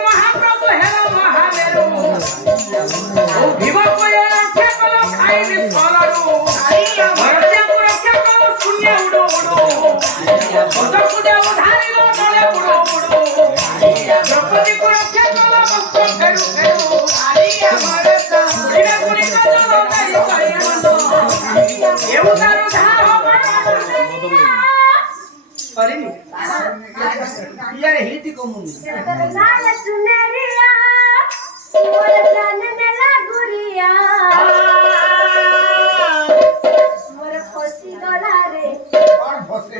महाप्रभु hello Mahameru विवाह को रक्षा कलो खाई विफलरू भरते को रक्षा कलो शून्य उडो उडो बदक दे उधारी लो नले बुडो बुडो द्रौपदी को रक्षा कलो मस्त फेरु फेरु हमारे सा इने पुरी का लो नहीं पाए मनो ये उतारो धार हो परिनी यार हिट को मुंडी लाल चुनरिया मोर जान में लागुरिया मोर फसी गला रे और फसे